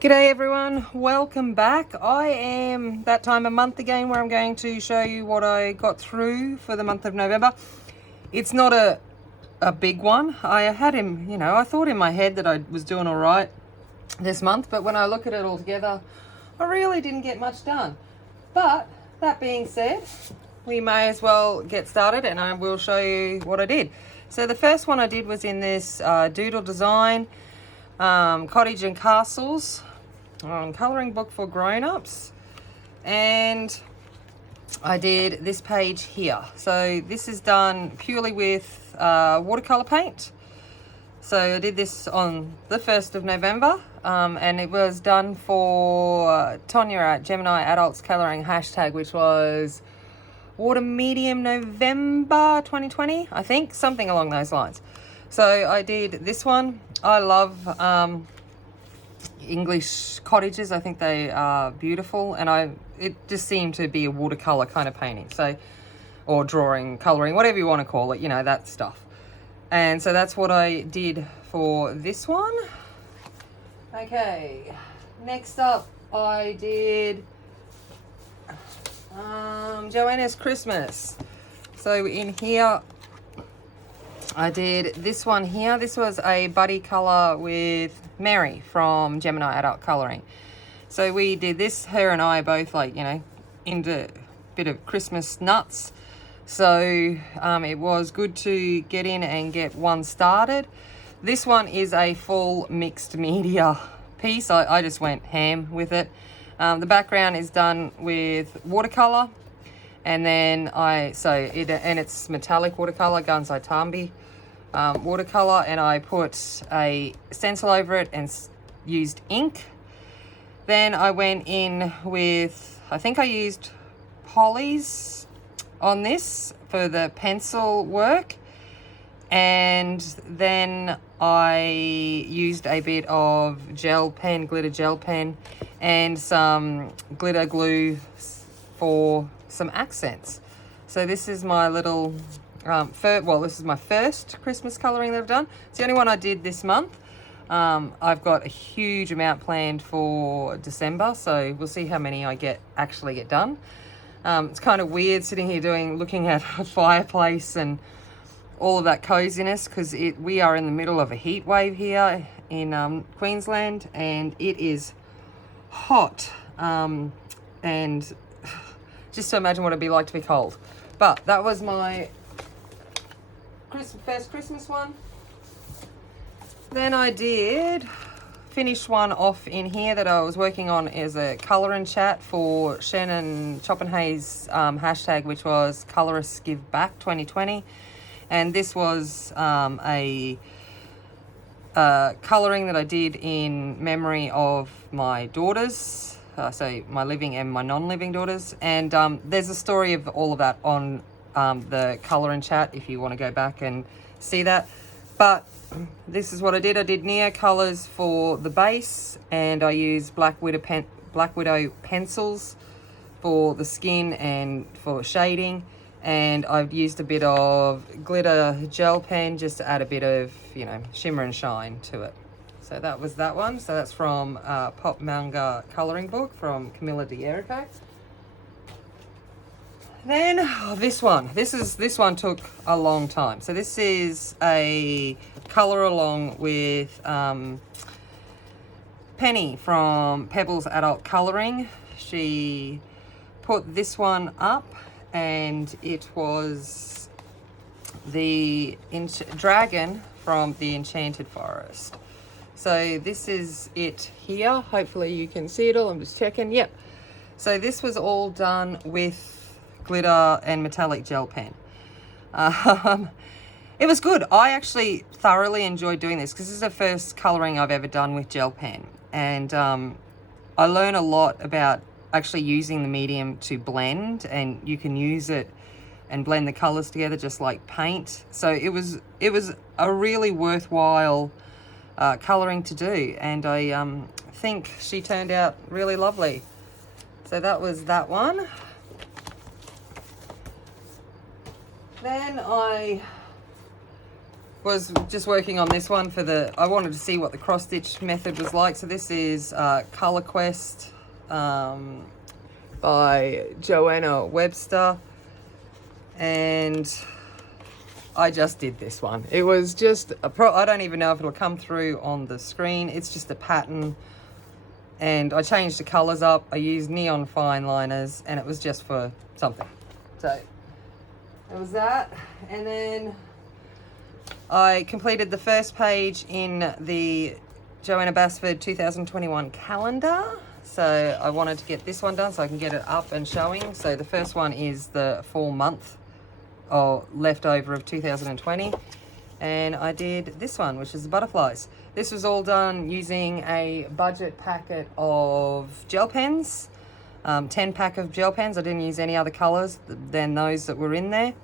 G'day everyone, welcome back. I am that time of month again where I'm going to show you what I got through for the month of November. It's not a big one. I had him, I thought in my head that I was doing all right this month, but when I look at it all together, I really didn't get much done. But that being said, we may as well get started and I will show you what I did. So the first one I did was in this doodle design, cottage and castles, colouring book for grown-ups, and I did this page here. So this is done purely with watercolour paint. So I did this on the 1st of November, and it was done for Tonya at Gemini Adults Colouring hashtag, which was Water Medium November 2020, I think, something along those lines. So I did this one. I love English cottages. I think they are beautiful, and it just seemed to be a watercolor kind of painting, so, or drawing, coloring, whatever you want to call it, that stuff. And so that's what I did for this one. Okay, next up I did Joanna's Christmas. So in here I did this one here. This was a buddy colour with Mary from Gemini Adult Colouring. So we did this, her and I both into a bit of Christmas nuts. So it was good to get in and get one started. This one is a full mixed media piece. I just went ham with it. The background is done with watercolour, and then it's metallic watercolour, Gansai Tambi watercolour, and I put a stencil over it and used ink. Then I went in with, I think I used Pebblez on this for the pencil work, and then I used a bit of glitter gel pen, and some glitter glue for some accents. So this is my little this is my first Christmas colouring that I've done. It's the only one I did this month. I've got a huge amount planned for December, so we'll see how many I actually get done. It's kind of weird sitting here looking at a fireplace and all of that coziness, because we are in the middle of a heat wave here in Queensland, and it is hot. And just to imagine what it'd be like to be cold. But that was my first Christmas one. Then I did finish one off in here that I was working on as a colour and chat for Shannon ChopnHayes hashtag, which was Colorists Give Back 2020. And this was a colouring that I did in memory of my daughters, so my living and my non-living daughters. And there's a story of all of that on the colour and chat if you want to go back and see that. But this is what I did. I did Neo colours for the base, and I used Black Widow pencils for the skin and for shading. And I've used a bit of glitter gel pen just to add a bit of, shimmer and shine to it. So that was that one. So that's from Pop Manga Colouring Book from Camilla D'Erico. Then this one took a long time. So this is a colour along with Penny from Pebblez Adult Colouring. She put this one up, and it was the dragon from the Enchanted Forest. So this is it here. Hopefully you can see it all. I'm just checking. Yep. So this was all done with glitter and metallic gel pen. It was good. I actually thoroughly enjoyed doing this because this is the first colouring I've ever done with gel pen. And I learned a lot about actually using the medium to blend, and you can use it and blend the colours together just like paint. So it was a really worthwhile colouring to do, and I think she turned out really lovely. So that was that one. Then I was just working on this one for I wanted to see what the cross stitch method was like. So this is Color Quest by Joanna Webster, and I just did this one. It was just I don't even know if it'll come through on the screen. It's just a pattern, and I changed the colors up. I used neon fine liners, and it was just for something. So it was that, and then I completed the first page in the Joanna Basford 2021 calendar. So I wanted to get this one done so I can get it up and showing. So the first one is the 4 month or leftover of 2020. And I did this one, which is the butterflies. This was all done using a budget packet of gel pens, 10 pack of gel pens. I didn't use any other colors than those that were in there.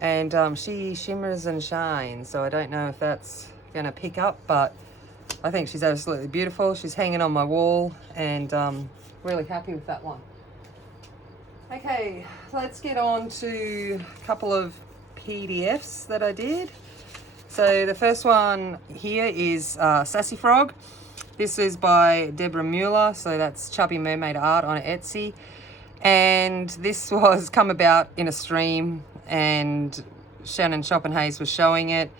And she shimmers and shines, so I don't know if that's gonna pick up, but I think she's absolutely beautiful. She's hanging on my wall, and really happy with that one. Okay, let's get on to a couple of PDFs that I did. So the first one here is Sassy Frog. This is by Deborah Mueller, so that's Chubby Mermaid Art on Etsy. And this was come about in a stream, and Shannon ChopnHayes was showing it,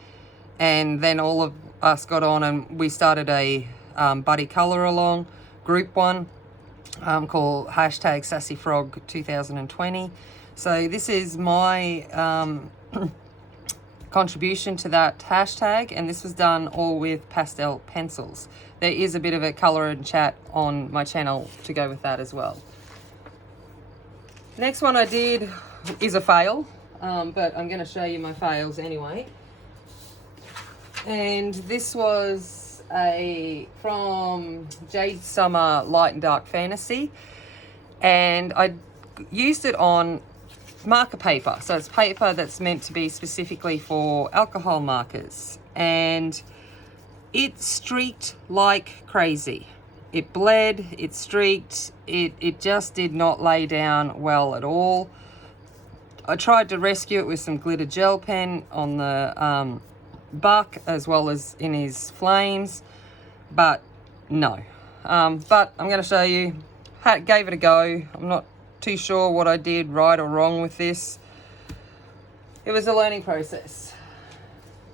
and then all of us got on and we started a buddy color along group one called hashtag SassyFrog2020. So this is my contribution to that hashtag, and this was done all with pastel pencils. There is a bit of a color and chat on my channel to go with that as well. Next one I did is a fail, but I'm going to show you my fails anyway. And this was from Jade Summer Light and Dark Fantasy, and I used it on marker paper. So it's paper that's meant to be specifically for alcohol markers, and it streaked like crazy. It bled, it streaked, it just did not lay down well at all. I tried to rescue it with some glitter gel pen on the buck as well as in his flames, but no. But I'm going to show you, gave it a go. I'm not too sure what I did right or wrong with this. It was a learning process.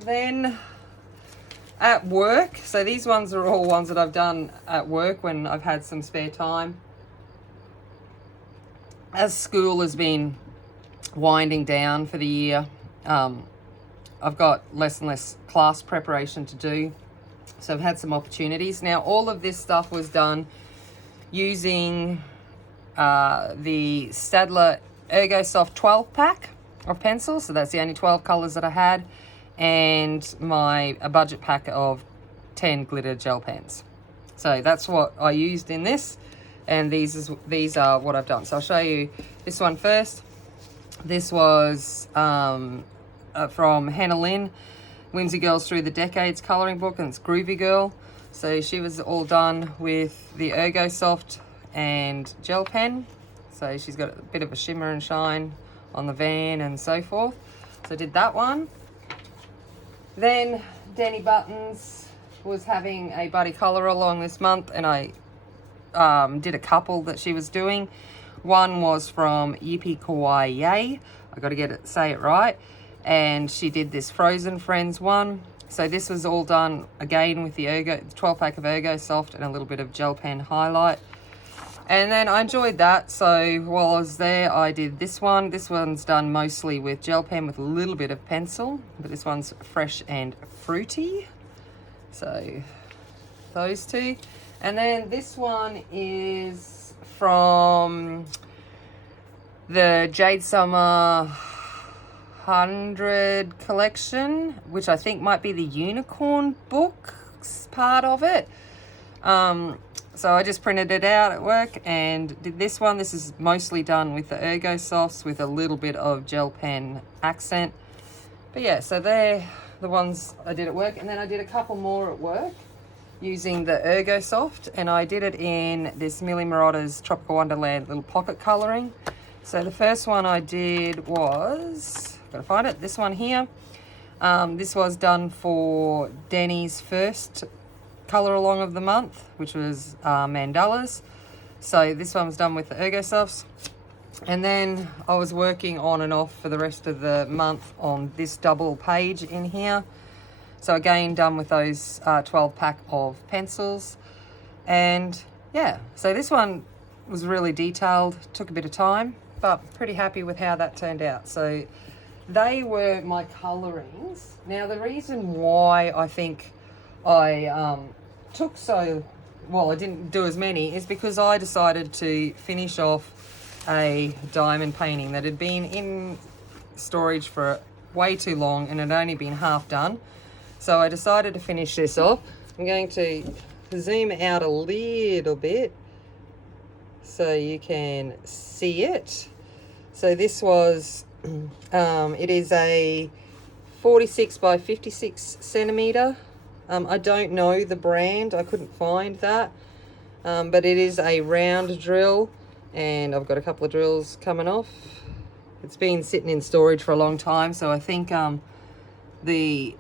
Then at work, so these ones are all ones that I've done at work when I've had some spare time. As school has been winding down for the year, I've got less and less class preparation to do, so I've had some opportunities. Now all of this stuff was done using the Staedtler ErgoSoft 12 pack of pencils, so that's the only 12 colors that I had, and a budget pack of 10 glitter gel pens. So that's what I used in this, and these are what I've done. So I'll show you this one first. This was from Hannah Lynn, Whimsy Girls Through the Decades coloring book, and it's Groovy Girl. So she was all done with the ErgoSoft and gel pen. So she's got a bit of a shimmer and shine on the van and so forth. So I did that one. Then Dani Buttons was having a buddy color along this month, and I did a couple that she was doing. One was from Yippee Kawaii Yay. I got to say it right. And she did this Frozen Friends one. So this was all done again with the 12 pack of ErgoSoft and a little bit of gel pen highlight. And then I enjoyed that, so while I was there I did this one. This one's done mostly with gel pen with a little bit of pencil, but this one's fresh and fruity. So those two. And then this one is from the Jade Summer 100 collection, which I think might be the unicorn books part of it. So I just printed it out at work and did this one. This is mostly done with the ErgoSofts with a little bit of gel pen accent. But yeah, so they're the ones I did at work. And then I did a couple more at work using the ErgoSoft, and I did it in this Millie Marotta's Tropical Wonderland little pocket colouring. So the first one I did was, gotta find it, this one here. This was done for Dani's first colour along of the month, which was mandalas. So this one was done with the Ergo Softs. And then I was working on and off for the rest of the month on this double page in here. So again, done with those 12 pack of pencils. And yeah, so this one was really detailed, took a bit of time, but pretty happy with how that turned out. So they were my colourings. Now the reason why I think I took so, well, I didn't do as many, is because I decided to finish off a diamond painting that had been in storage for way too long and had only been half done. So I decided to finish this off. I'm going to zoom out a little bit so you can see it. So this was, it is a 46 by 56 centimetre. I don't know the brand, I couldn't find that, but it is a round drill. And I've got a couple of drills coming off. It's been sitting in storage for a long time, so I think the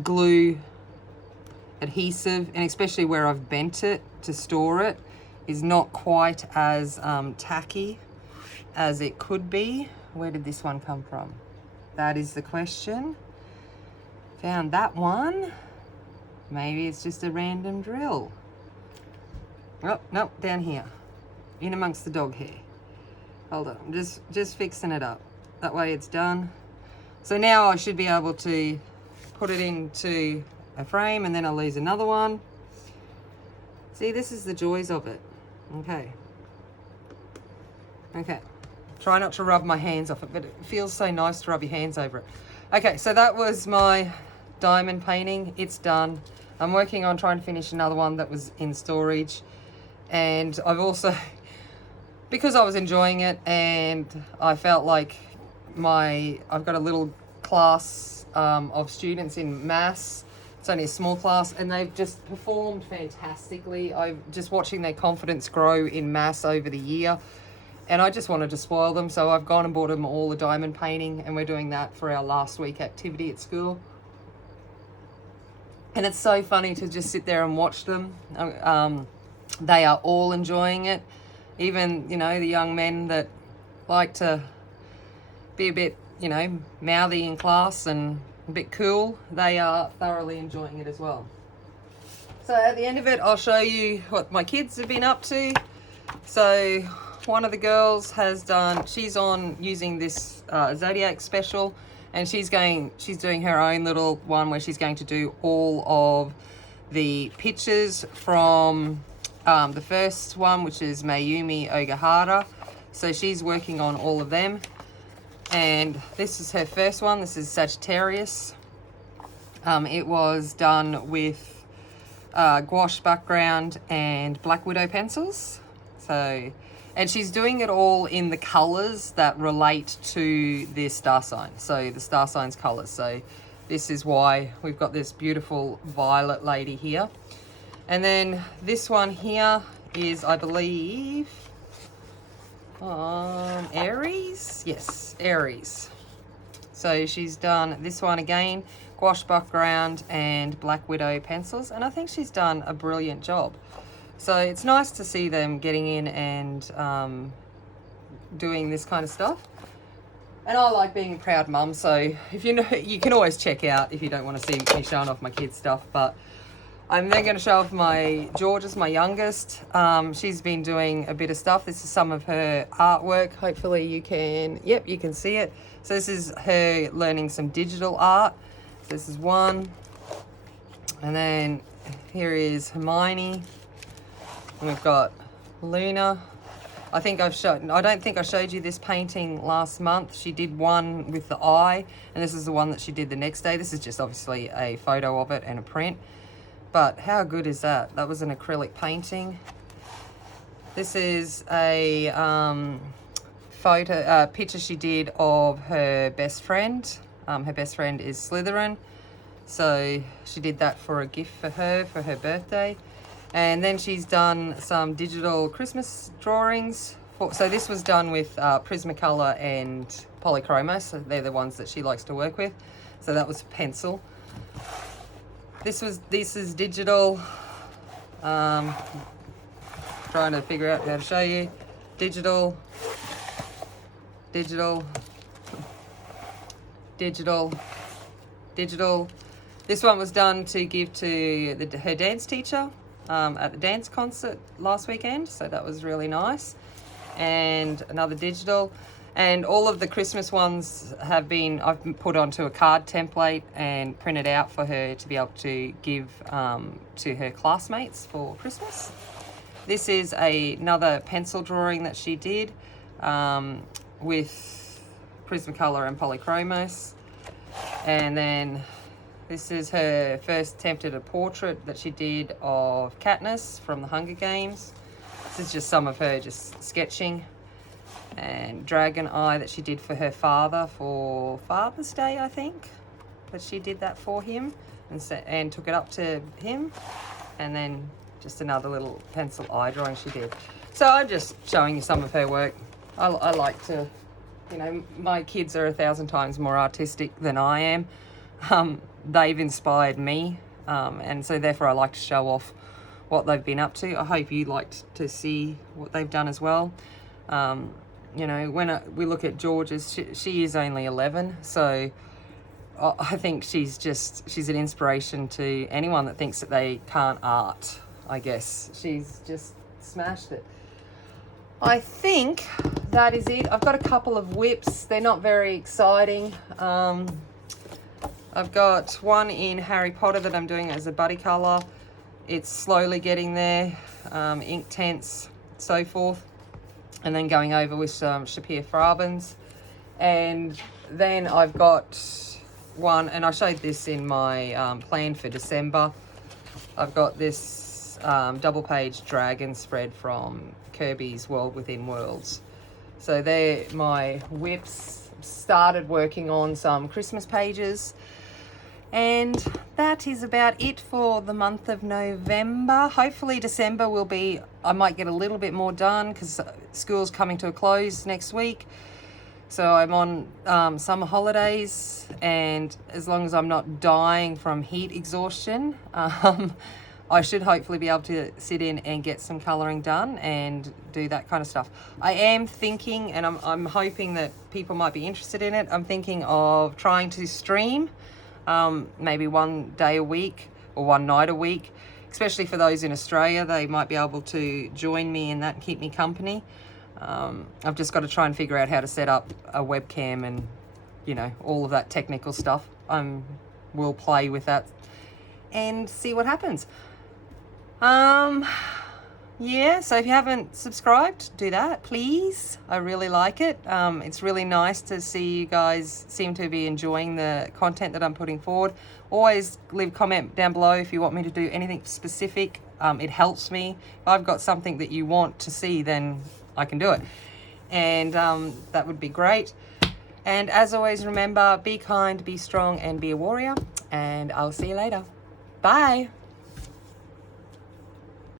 glue adhesive, and especially where I've bent it to store it, is not quite as tacky as it could be. Where did this one come from? That is the question. Found that one. Maybe it's just a random drill. Oh, no, down here. In amongst the dog hair. Hold on, I'm just fixing it up. That way it's done. So now I should be able to put it into a frame, and then I'll lose another one. See, this is the joys of it. Okay. Okay. Try not to rub my hands off it, but it feels so nice to rub your hands over it. Okay, so that was my diamond painting. It's done. I'm working on trying to finish another one that was in storage. And I've also, because I was enjoying it and I felt like I've got a little class of students in maths. It's only a small class and they've just performed fantastically. I'm just watching their confidence grow in maths over the year, and I just wanted to spoil them. So I've gone and bought them all a diamond painting, and we're doing that for our last week activity at school. And it's so funny to just sit there and watch them. They are all enjoying it. Even, you know, the young men that like to be a bit, you know, mouthy in class and a bit cool, they are thoroughly enjoying it as well. So at the end of it, I'll show you what my kids have been up to. So one of the girls has done, she's on using this Zodiac special, and she's doing her own little one where she's going to do all of the pictures from the first one, which is Mayumi Ogahara. So she's working on all of them. And this is her first one. This is Sagittarius. It was done with gouache background and Black Widow pencils. So, and she's doing it all in the colors that relate to the star sign. So the star sign's colors. So this is why we've got this beautiful violet lady here. And then this one here is, I believe, Aries. Yes, Aries. So she's done this one again, gouache background and Black Widow pencils, and I think she's done a brilliant job. So it's nice to see them getting in and doing this kind of stuff. And I like being a proud mum, so if you know, you can always check out if you don't want to see me showing off my kids' stuff. But I'm then going to show off my George's, my youngest. She's been doing a bit of stuff. This is some of her artwork. Hopefully you can, yep, you can see it. So this is her learning some digital art. This is one. And then here is Hermione. And we've got Luna. I don't think I showed you this painting last month. She did one with the eye, and this is the one that she did the next day. This is just obviously a photo of it and a print. But how good is that? That was an acrylic painting. This is a picture she did of her best friend. Her best friend is Slytherin. So she did that for a gift for her birthday. And then she's done some digital Christmas drawings. So this was done with Prismacolor and Polychroma. So they're the ones that she likes to work with. So that was pencil. This is digital. Trying to figure out how to show you. Digital, digital, digital, digital. This one was done to give to her dance teacher at the dance concert last weekend, so that was really nice. And another digital. And all of the Christmas ones I've put onto a card template and printed out for her to be able to give to her classmates for Christmas. This is another pencil drawing that she did with Prismacolor and Polychromos. And then this is her first attempt at a portrait that she did of Katniss from the Hunger Games. This is just some of her just sketching. And Dragon Eye that she did for her father for Father's Day, I think. But she did that for him and took it up to him. And then just another little pencil eye drawing she did. So I'm just showing you some of her work. I like to, you know, my kids are 1,000 times more artistic than I am. They've inspired me. And so therefore I like to show off what they've been up to. I hope you liked to see what they've done as well. You know, when we look at George's, she is only 11, so I think she's an inspiration to anyone that thinks that they can't art, I guess. She's just smashed it. I think that is it. I've got a couple of whips. They're not very exciting. I've got one in Harry Potter that I'm doing as a buddy colour. It's slowly getting there, ink tints, so forth. And then going over with some Shapir Frabens. And then I've got one, and I showed this in my plan for December. I've got this double page dragon spread from Kirby's World Within Worlds. So they're my whips. Started working on some Christmas pages. And that is about it for the month of November. Hopefully December will be, I might get a little bit more done because school's coming to a close next week. So I'm on summer holidays, and as long as I'm not dying from heat exhaustion, I should hopefully be able to sit in and get some colouring done and do that kind of stuff. I am thinking, and I'm hoping that people might be interested in it, I'm thinking of trying to stream maybe one day a week or one night a week, especially for those in Australia. They might be able to join me in that and keep me company. I've just got to try and figure out how to set up a webcam and, you know, all of that technical stuff. We'll play with that and see what happens. Yeah, so if you haven't subscribed, do that, please. I really like it. It's really nice to see you guys seem to be enjoying the content that I'm putting forward. Always leave a comment down below if you want me to do anything specific. It helps me. If I've got something that you want to see, then I can do it. And that would be great. And as always, remember, be kind, be strong, and be a warrior. And I'll see you later. Bye.